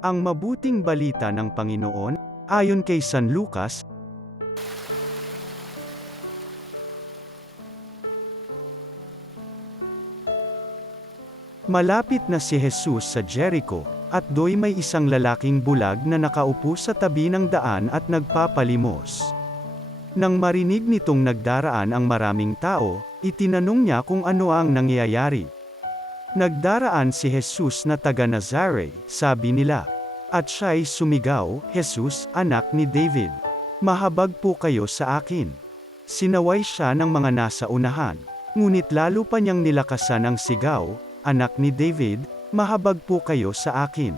Ang mabuting balita ng Panginoon, ayon kay San Lucas. Malapit na si Jesus sa Jericho, at do'y may isang lalaking bulag na nakaupo sa tabi ng daan at nagpapalimos. Nang marinig nitong nagdaraan ang maraming tao, itinanong niya kung ano ang nangyayari. Nagdaraan si Jesus na taga Nazareth, sabi nila. At siya'y sumigaw, "Jesus, anak ni David, mahabag po kayo sa akin." Sinaway siya ng mga nasa unahan. Ngunit lalo pa niyang nilakasan ang sigaw, "Anak ni David, mahabag po kayo sa akin."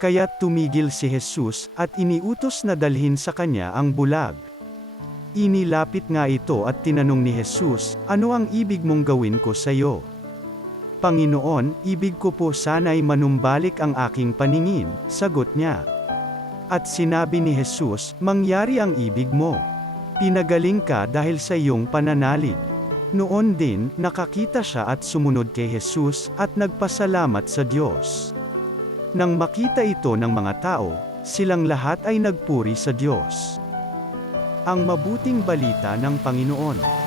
Kaya't tumigil si Jesus, at iniutos na dalhin sa kanya ang bulag. Inilapit nga ito at tinanong ni Jesus, "Ano ang ibig mong gawin ko sa iyo?" "Panginoon, ibig ko po sana'y manumbalik ang aking paningin," sagot niya. At sinabi ni Jesus, "Mangyari ang ibig mo. Pinagaling ka dahil sa iyong pananalig." Noon din, nakakita siya at sumunod kay Jesus, at nagpasalamat sa Diyos. Nang makita ito ng mga tao, silang lahat ay nagpuri sa Diyos. Ang mabuting balita ng Panginoon.